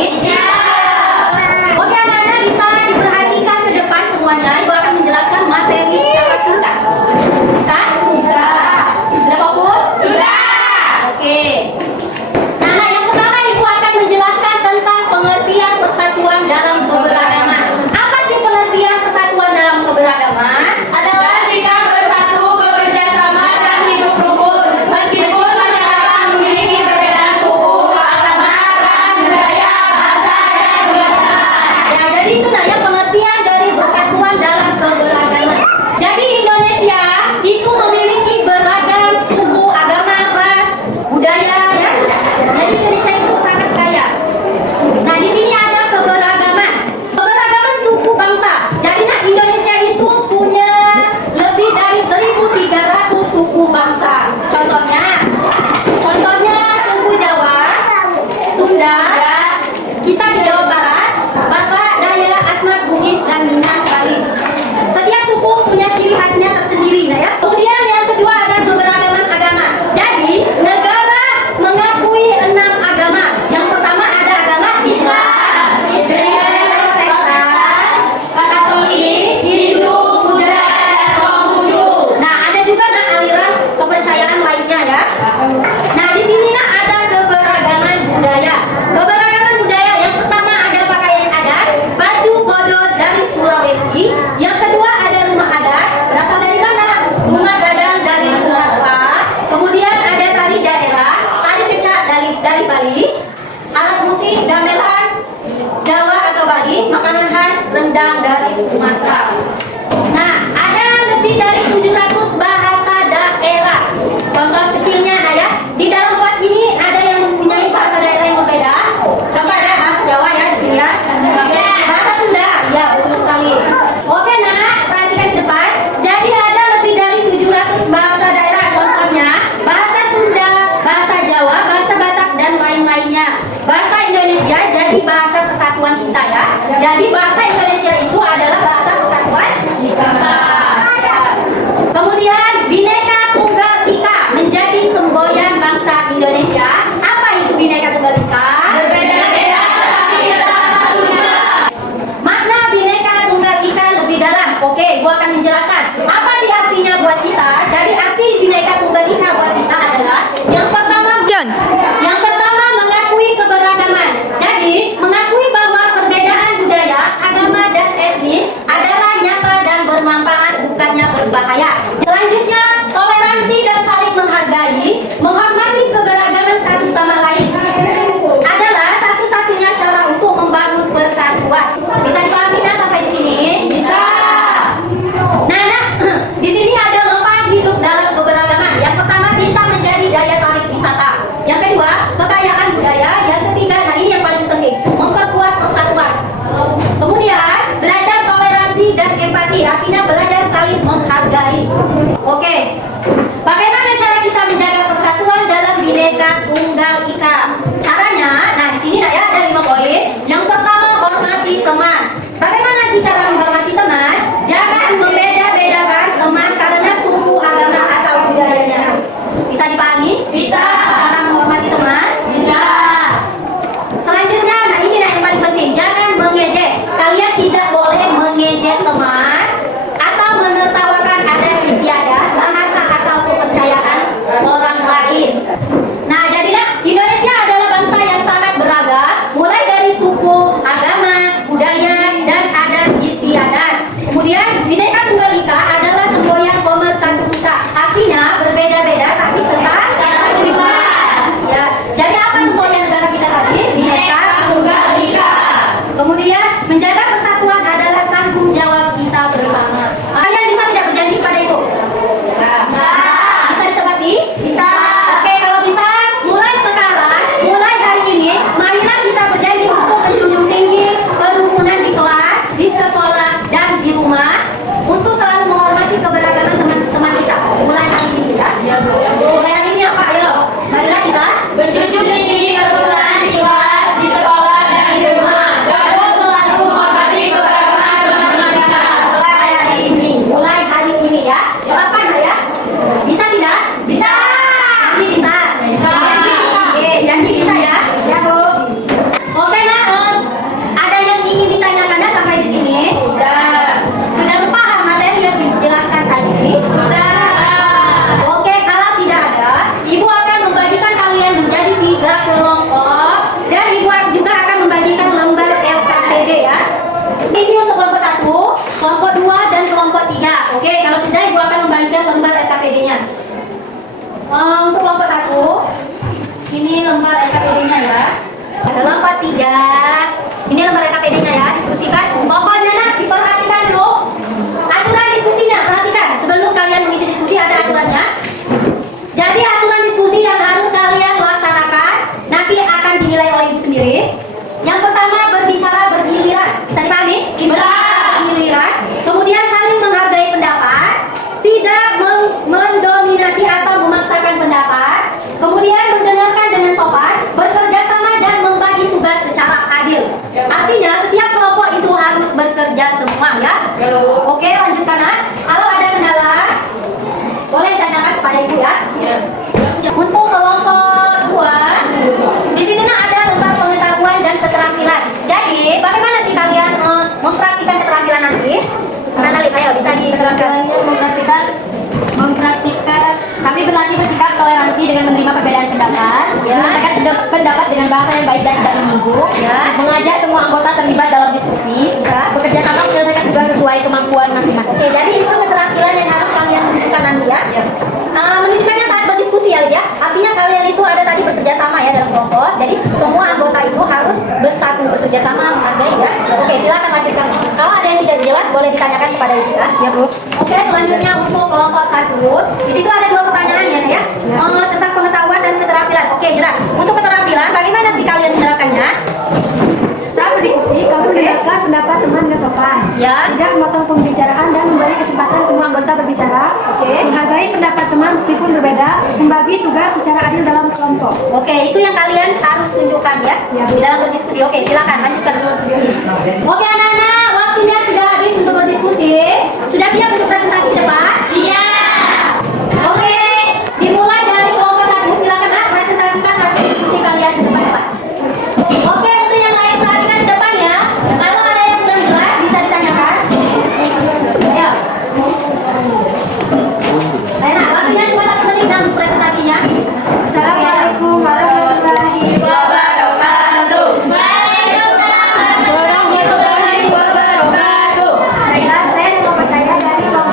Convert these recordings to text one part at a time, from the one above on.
Bisa. Oke, anak-anak bisa diperhatikan ke depan semuanya. Ibu akan menjelaskan materi secara singkat. Bisa? Bisa. Sudah fokus? Sudah. Oke. Nah, yang pertama Ibu akan menjelaskan tentang pengertian persatuan dalam keberagaman. Apa sih pengertian persatuan dalam keberagaman? Adalah sikap bersatu, bekerja sama, dan hidup rukun. Meskipun masyarakat memiliki perbedaan suku, agama, ras, budaya, bahasa, dan kebiasaan. Ya, jadi itu ya pengertian dari persatuan dalam keberagaman. Jadi Indonesia itu memiliki beragam suku, agama, ras, budaya, ya. Jadi Indonesia itu sangat kaya. Nah, di sini ada keberagaman. Keberagaman suku bangsa. Jadi Indonesia itu punya lebih dari 1.300 suku bangsa. Contohnya suku Jawa, Sunda, kita di Jawa Barat, Batak, Dayak, Asmat, Bugis, dan Minang, Bali. Setiap suku punya ciri khasnya tersendiri, nah ya. Kemudian yang kedua ada keberagaman agama. Jadi negara mengakui 6 agama. Yang pertama ada agama Islam, Protestan, Katolik, Hindu, Buddha, dan Konghucu. Nah, ada juga aliran kepercayaan lainnya ya. Nah, di sini ada keberagaman budaya. Keberagaman budaya yang pertama ada pakaian adat, baju bodoh dari Sulawesi. Yang kedua ada rumah adat, berasal dari mana? Rumah gadang dari Sumatera. Kemudian ada tari daerah, tari kecak dari Bali, alat musik gamelan Jawa atau Bali, makanan khas rendang dari Sumatera. Nah, ada lebih dari 700 bahasa daerah. Contoh kecilnya nah ya, di dalam kelas ini ada yang mempunyai bahasa daerah yang berbeda. Contoh ada bahasa Jawa ya di sini ya. Bahasa Sunda, ya betul sekali. Oke nak, perhatikan ke depan. Jadi ada lebih dari 700 bahasa daerah. Contohnya bahasa Sunda, bahasa Jawa, bahasa Batak dan lain-lainnya. Bahasa Indonesia jadi bahasa persatuan kita ya. Jadi bahasa Indonesia itu adalah bahasa persatuan kita. Kemudian Bhinneka Tunggal Ika menjadi semboyan bangsa Indonesia. Apa itu Bhinneka Tunggal Ika? Berbeda-beda, tetapi kita satunya. Makna Bhinneka Tunggal Ika lebih dalam. Oke, gua akan menjelaskan. Apa sih artinya buat kita? Jadi arti Bhinneka Tunggal Ika buat kita adalah yang pertama mengakui keberagaman. Jadi mengakui bahwa perbedaan budaya, agama dan etnis adalah nyata dan bermanfaat, bukannya berbahaya. Selanjutnya toleransi dan saling menghargai, menghormati keberagaman satu sama lain adalah satu-satunya cara untuk membangun persatuan. Bisa dipahami kan sampai di sini? Bisa. Nah, di sini ada manfaat hidup dalam keberagaman. Yang pertama bisa menjadi daya tarik wisata. Yang kedua, kekayaan budaya. Yang ketiga, nah ini yang paling penting, memperkuat persatuan. Kemudian, belajar toleransi dan empati, artinya belajar saling menghargai. Oke, bagaimana cara kita menjaga persatuan dalam Bhinneka Tunggal Ika? Caranya, nah di sini ya ada 5 poin. Yang pertama, hormati teman. Bagaimana sih cara menghormati teman? Jangan membeda-bedakan teman karena suku, agama atau budayanya. Bisa dipahami? Bisa. Cara menghormati teman? Bisa. Selanjutnya, nah ini yang paling penting, jangan mengejek. Kalian tidak boleh mengejek teman atau menertawakan adat istiadat, bahasa atau kepercayaan orang lain. Nah, jadi Indonesia adalah bangsa yang sangat beragam, mulai dari suku, agama, budaya, dan adat istiadat. Kemudian Bhinneka Tunggal Ika adalah semboyan pemersatu kita. Artinya berbeda-beda tapi tetap satu tujuan. Ya, jadi apa semboyan negara kita tadi? Bhinneka Tunggal Ika. Kemudian menjaga persatuan adalah tanggung jawab kita bersama. Kalian bisa tidak berjanji pada itu? Bisa. Bisa ditepati? Bisa. Oke, kalau bisa, mulai sekarang, mulai hari ini, marilah kita berjanji untuk menjunjung tinggi kerukunan di kelas, di sekolah, dan di rumah, untuk selalu menghormati keberagaman teman-teman kita. Mulai hari ini ya. Mulai hari ini apa? Ayo, marilah kita Menjunjung tinggi kerukunan di kelas, di sekolah, dan di rumah. Dan selalu Untuk kelompok 1, ini lembar LKPD-nya ya. Kelompok 3, ini lembar LKPD-nya ya. Diskusikan. Pokoknya nak diperhatikan dulu. Aturan diskusinya perhatikan. Sebelum kalian mengisi diskusi ada aturannya. Jadi aturan diskusi yang harus kalian laksanakan nanti akan dinilai oleh ibu sendiri. Yang pertama berbicara bergiliran. Bisa dipahami? Bisa. Bergiliran. Kemudian saling menghargai pendapat, tidak mendominasi atau memaksakan pendapat. Kemudian mendengarkan dengan sopan, bekerja sama dan membagi tugas secara adil. Artinya setiap kelompok itu harus bekerja semua ya. Oke, lanjutkan nak. Kalau ada kendala boleh ditanyakan kepada ibu ya. Untuk kelompok 2, di sini nak ada lembar pengetahuan dan keterampilan. Jadi bagaimana sih kalian mempraktikkan keterampilan nanti? Mana Lip, ayo bisa diteruskan. Mempraktikkan kami berlatih bersikap toleransi dengan menerima perbedaan pendapat, menyampaikan pendapat dengan bahasa yang baik dan tidak menyinggung, mengajak semua anggota terlibat dalam diskusi, bekerja sama menyelesaikan tugas sesuai kemampuan masing-masing. Oke, jadi itu keterampilan yang harus kalian tunjukkan nanti ya. Menunjukkannya saat berdiskusi ya Lip ya. Artinya kalian itu ada tadi bekerja sama ya dalam kelompok. Jadi semua anggota itu harus bersatu bekerja sama menghargai ya. Oke, silakan lanjutkan. Kalau ada yang tidak jelas boleh ditanyakan kepada ibu ya Bu. Oke, selanjutnya untuk kelompok 1, di situ ada 2 pertanyaan ya. Tentang pengetahuan dan keterampilan. Oke, jelas. Untuk keterampilan, bagaimana sih kalian menerapkannya? Saat berdiskusi, kamu mendengarkan pendapat teman dengan sopan. Ya. Tidak memotong pembicaraan dan memberi kesempatan semua anggota berbicara. Oke. Menghargai pendapat teman meskipun berbeda. Membagi tugas secara adil dalam kelompok. Oke, itu yang kalian harus tunjukkan ya, di dalam berdiskusi. Oke, silakan lanjutkan. Oke anak-anak, waktunya sudah habis untuk berdiskusi. Sudah siap untuk presentasi ke depan? Siap. Oke, dimulai dari kelompok 1. Silakan nak presentasikan hasil diskusi kalian ke depan kelas. Oke, untuk yang lain perhatikan ke depan ya. Kalau ada yang belum jelas bisa ditanyakan. Ya. Nah, waktunya cuma 1 menit dan presentasinya. Assalamualaikum warahmatullahi Wabarakatuh. Waalaikumsalam warahmatullahi wabarakatuh. wabarakatuh. Baiklah, saya dan kelompok saya dari kelompok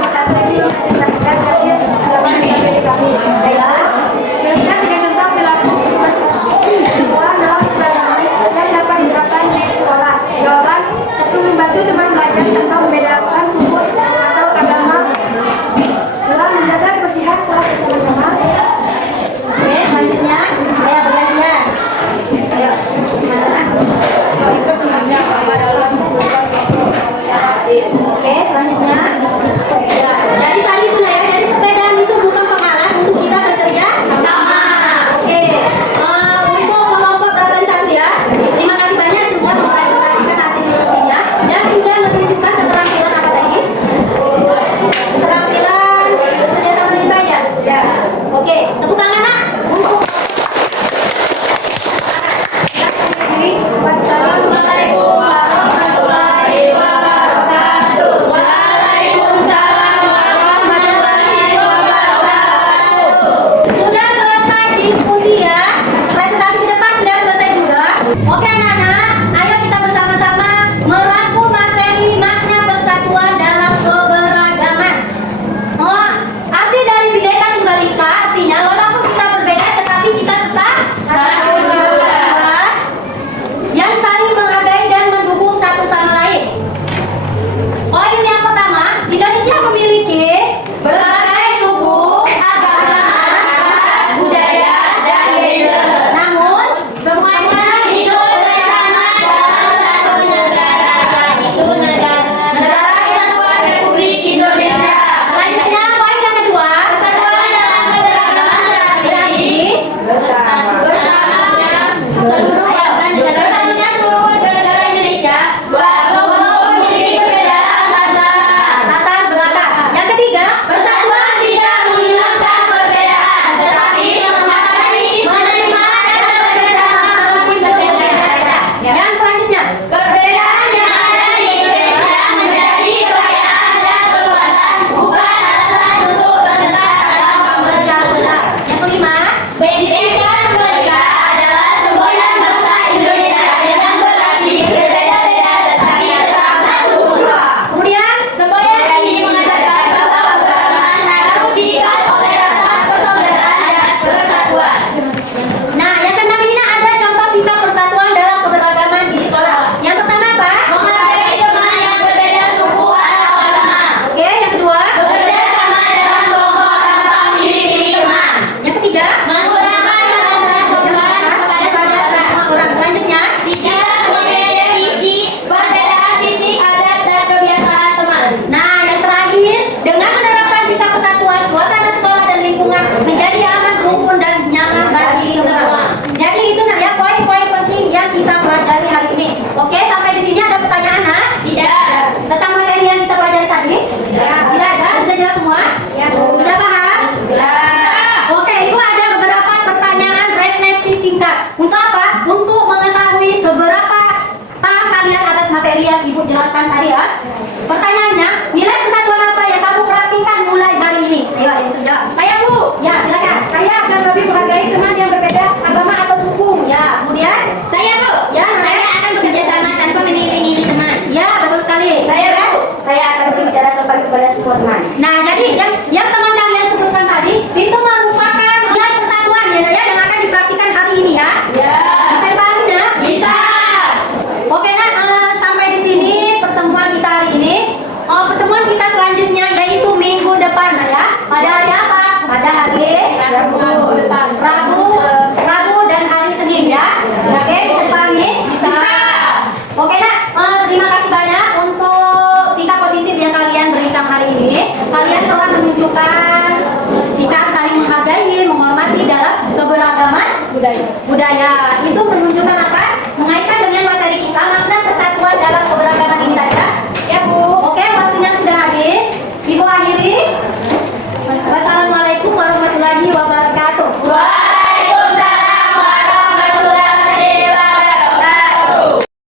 materi yang Ibu jelaskan tadi ya. Pertanyaannya, nilai persatuan apa yang kamu perhatikan mulai hari ini? Ya, yang sudah. Saya Bu. Ya, silakan. Saya akan lebih menghargai teman yang berbeda agama atau suku. Ya, kemudian Saya Bu, Ya, saya akan bekerja sama tanpa memilih-milih teman. ya betul sekali. Saya Bu, saya akan berbicara sopan kepada semua teman. Nah,